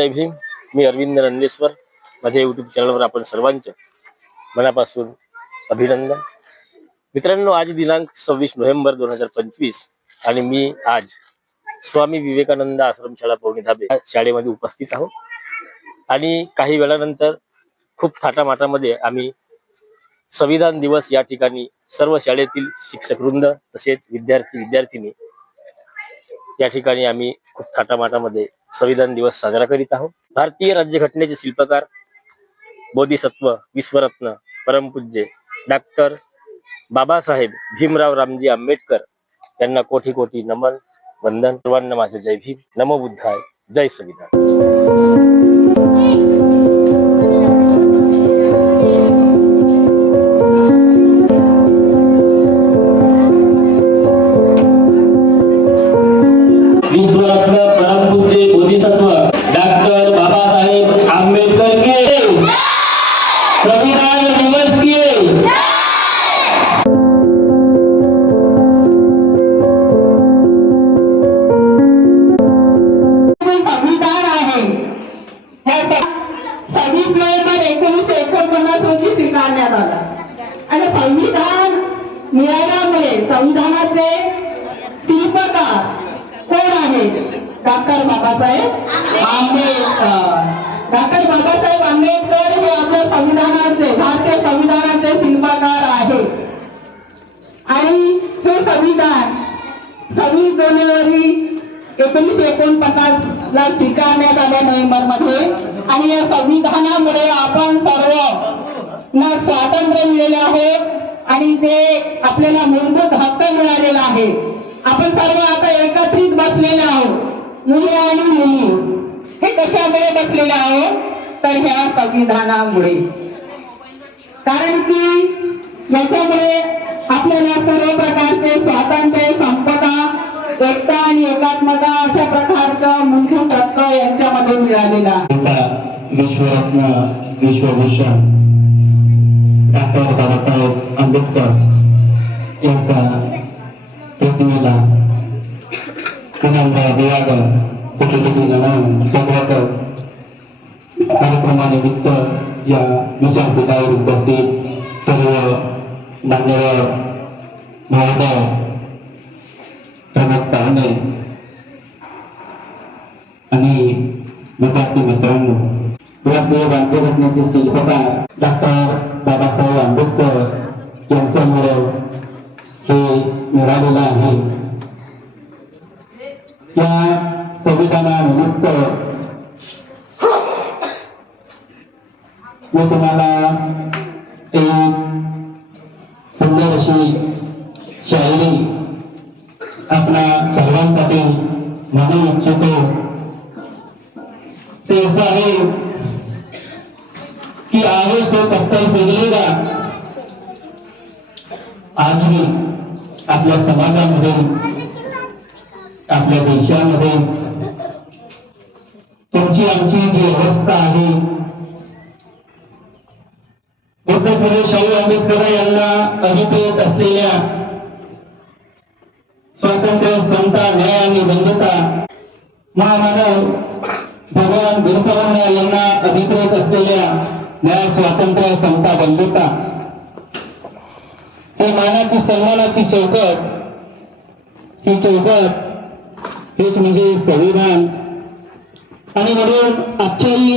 जय भीम। मी अरविंद नंदेश्वर। माझ्या यूट्यूब चॅनलवर आपण सर्वांचं मनापासून अभिनंदन। मित्रांनो, आज दिनांक 26 नोव्हेंबर 2025 आणि मी आज स्वामी विवेकानंद आश्रमशाळा पवनी धाबे शाळेमध्ये उपस्थित आहोत आणि काही वेळानंतर खूप थाटामाटामध्ये आम्ही संविधान दिवस या ठिकाणी सर्व शाळेतील शिक्षक वृंद तसेच विद्यार्थी या ठिकाणी आम्ही खूप थाटामाटामध्ये संविधान दिवस साजरा करीत आहोत। भारतीय राज्यघटनेचे शिल्पकार बोधिसत्व विश्वरत्न परमपूज्य डॉक्टर बाबासाहेब भीमराव रामजी आंबेडकर यांना कोटी कोटी नमन वंदन। सर्वांना माझे जय भीम। नमो बुद्धाय। जय संविधान। विश्वरत्न परमपूज्य बोधिसत्व डॉक्टर बाबासाहेब आंबेडकर के संविधान दिवस के संविधान आहे। 26 नोव्हेंबर 1949 रोजी स्वीकारण्यात आला आणि संविधान मिळाल्यामुळे संविधानाचे शिल्पकार कोण आहे? डॉक्टर बाबासाहेब आंबेडकर। डॉक्टर बाबासाहेब आंबेडकर हे आपल्या संविधानाचे भारतीय संविधानाचे शिल्पकार आहे आणि हे संविधान 26 जानेवारी 1949 ला स्वीकारण्यात आले नोव्हेंबर मध्ये आणि या संविधानामुळे आपण सर्व ना स्वातंत्र्य मिळाले आहे आणि ते आपल्याला मूलभूत हक्क मिळालेला आहे। आपण सर्व आता एकत्रित बसलेले आहोत, मुले आणि मुली। हे कशामुळे बसलेले आहोत? तर ह्या संविधानामुळे। कारण की याच्यामुळे आपल्याला सर्व प्रकारचे स्वातंत्र्य, संपदा, एकता आणि एकात्मता अशा प्रकारचं मूलभूत हक्क यांच्यामध्ये मिळालेला आहे। विश्वरत्न विश्वभूषण डॉक्टर बाबासाहेब आंबेडकर यांचा प्रतिमेला पुनर्वा विवाह कोटी नमन स्वागत। कार्यक्रमानिमित्त या विचारपीठावर उपस्थित सर्व मान्यवर महोदय, प्रमुख पाहुणे आणि विद्यार्थी मित्रांनो, भारतीय राज्यघटनेचे शिल्पकार डॉक्टर बाबासाहेब आंबेडकर यांच्यामुळे हे मिळालेलं आहे। या संविधानानिमित्त मी तुम्हाला एक सुंदर अशी शायरी आपल्या सर्वांसाठी म्हणू इच्छितो। ते असं आहे की आहे सो पत्थर पिघलेगा। आज मी आपल्या समाजामध्ये, आपल्या देशामध्ये तुमची आमची जी अवस्था आहे, बुद्ध शाहू आंबेडकर यांना अभिप्रेत असलेल्या स्वातंत्र्य, समता, न्याय आणि बंधुता, महामानव भगवान बिरसा मुंडा यांना अभिप्रेत असलेल्या न्याय, स्वातंत्र्य, समता, बंधुता ही मानाची सन्मानाची चौकट, ही चौकट हेच म्हणजे संविधान। आणि म्हणून आजच्याही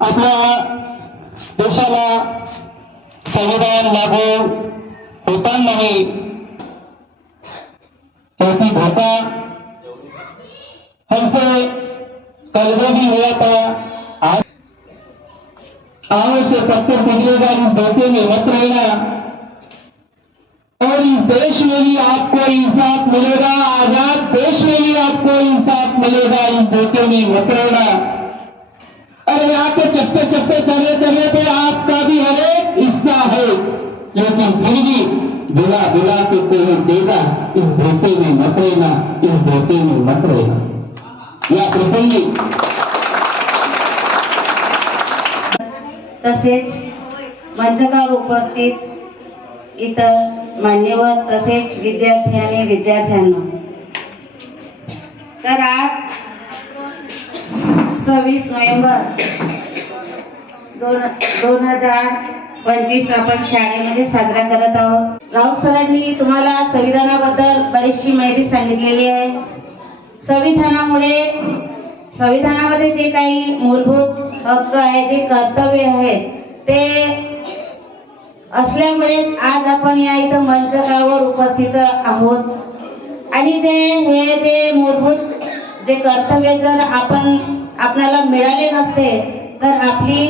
आपल्या देशाला संविधान लागू होतानाही त्याची धोका हमसे कलबे भी हुआ था। आज से पत्थर पिघलेगा, इस धोखे में मत रहना और इस देश में भी आपको इंसाफ मिलेगा। आजाद देश में भी आपको इंसाफ मिलेगा, इस धोखे में मत रहना। अरे यहाँ के चप्पे चप्पे तरह तरह पे आपका भी हर एक हिस्सा है, लेकिन फिर भी बुला बुला के कोई देगा, इस धोखे में मत रहना, इस धोखे में मत रहना। या प्रसंगी तसेच मंचकावर उपस्थित इतर मान्यवर तसेच विद्यार्थी आणि विद्यार्थ्यांना, तर आज 26 नोव्हेंबर 2025 आपण शाळेमध्ये साजरा करत आहोत. राऊत सरांनी तुम्हाला संविधानाबद्दल बरीचशी माहिती सांगितलेली आहे. संविधानामध्ये जे काही मूलभूत हक्क आहे, जे कर्तव्य आहेत, ते असल्यामुळे आज आपण या इथं मंचकावर उपस्थित आहोत. आणि जे मूलभूत जे कर्तव्य जर आपल्याला मिळाले नसते तर आपली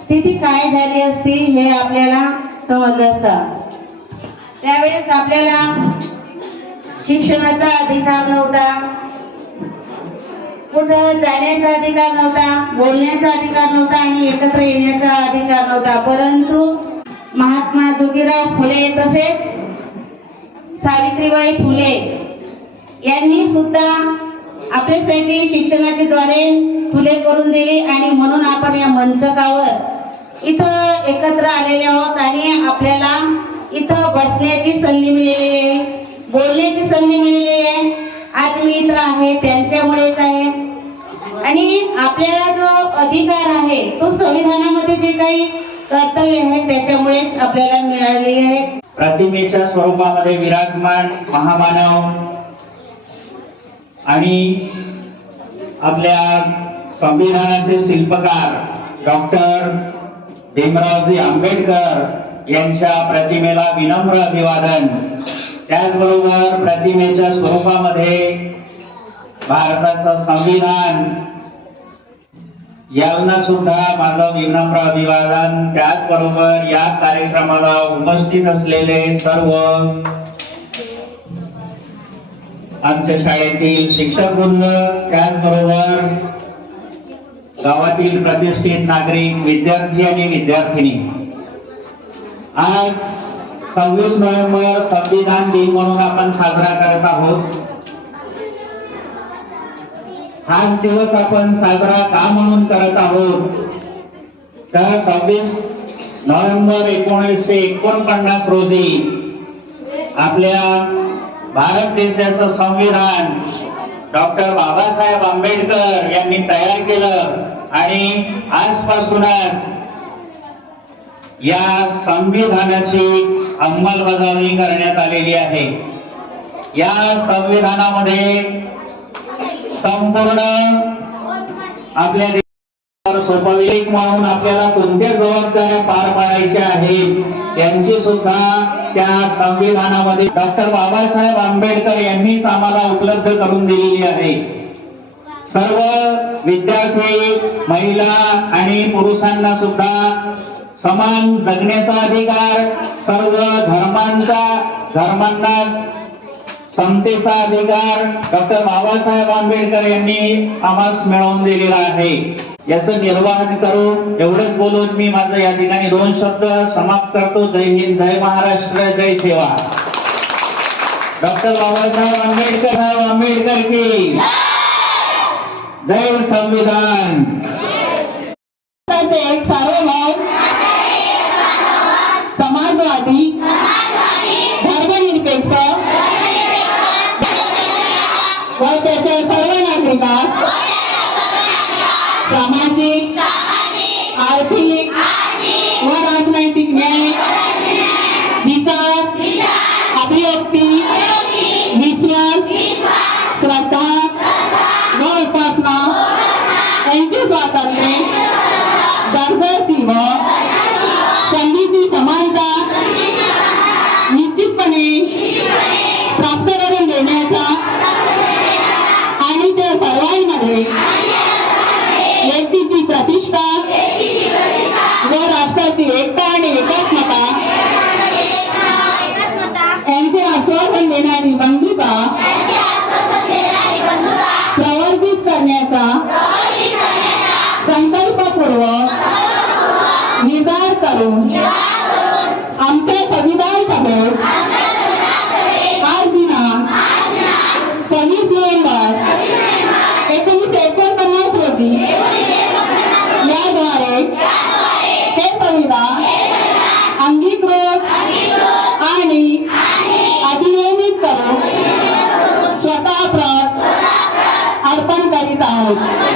स्थिती काय झाली असती हे आपल्याला समजलं असतं. त्यावेळेस आपल्याला शिक्षणाचा अधिकार नव्हता, कुठं जाण्याचा अधिकार नव्हता, बोलण्याचा अधिकार नव्हता आणि एकत्र येण्याचा अधिकार नव्हता. परंतु महात्मा ज्योतिराव फुले तसेच सावित्रीबाई फुले यांनी सुद्धा आपल्यासाठी शिक्षणाच्या द्वारे फुले करून दिली आणि म्हणून आपण या मंचकावर इथं एकत्र आलेले आहोत आणि आपल्याला इथं बसण्याची संधी मिळालेली आहे, बोलण्याची संधी मिळालेली आहे. आज मी इथं आहे त्यांच्यामुळेच आहे. आणि आपल्याला जो अधिकार आहे तो संविधानामध्ये जे काही कर्तव्य आहे त्याच्यामुळेच आपल्याला मिळालेले आहे. प्रतिमेच्या स्वरूपामध्ये विराजमान महामानव आणि आपल्या संविधानाचे शिल्पकार डॉक्टर भीमरावजी आंबेडकर यांच्या प्रतिमेला विनम्र अभिवादन. त्याचबरोबर प्रतिमेच्या स्वरूपामध्ये भारताचं संविधान यांना सुद्धा माझं विनम्र अभिवादन. त्याचबरोबर या कार्यक्रमाला उपस्थित असलेले सर्व आमच्या शाळेतील शिक्षक वृंद, त्याचबरोबर गावातील प्रतिष्ठित नागरिक, विद्यार्थी आणि विद्यार्थिनी, आज 26 नोव्हेंबर संविधान दिन म्हणून आपण साजरा करत आहोत. हाच दिवस आपण साजरा का म्हणून करत आहोत तर 26 नोव्हेंबर 1949 रोजी आपल्या भारत देशाचं संविधान डॉक्टर बाबासाहेब आंबेडकर यांनी तयार केलं आणि आजपासूनच या संविधानाची अंमलबजावणी करण्यात आलेली आहे. या संविधानामध्ये संपूर्ण आपल्या देशावर सोपविलेख म्हणून आपल्याला कोणत्या जबाबदाऱ्या पार पाडायच्या आहेत यांची सुद्धा त्या संविधानामध्ये डॉक्टर बाबासाहेब आंबेडकर यांनीच आम्हाला उपलब्ध करून दिलेली आहे. सर्व विद्यार्थी, महिला आणि पुरुषांना सुद्धा समान जगण्याचा अधिकार, सर्व धर्मांना समतेचा अधिकार डॉक्टर बाबासाहेब आंबेडकर यांनी आम्हाला मिळवून दिलेला आहे. याचं निर्वाहन करून एवढंच बोलून मी माझं या ठिकाणी 2 शब्द समाप्त करतो. जय हिंद, जय महाराष्ट्र, जय सेवा. डॉक्टर बाबासाहेब आंबेडकर की जय. संविधान एक सार्वभौम समाजवादी धर्मनिरपेक्ष व त्याच्या सर्व नागरिकांस सामाजिक, आर्थिक व राजनैतिक न्याय, विचार, अभिव्यक्ती, विश्वास, श्रद्धा व उपासना यांचे स्वातंत्र्य, दर्जाची व संधीची समानता निश्चितपणे प्राप्त करून देण्याचा आणि त्या सर्वांमध्ये व्यक्तीची प्रतिष्ठा व राष्ट्राची एकता आणि एकात्मता यांचे आश्वासन देणारी बंधुता प्रवर्धित करण्याचा संकल्पपूर्वक निर्धार करून आमच्या संविधान सभेत आज दिनांक 26 नोव्हेंबर 1949 रोजी याद्वारे हे संविधान अंगीकृत आणि अधिनियमित करून स्वतः प्रत अर्पण करीत आहोत.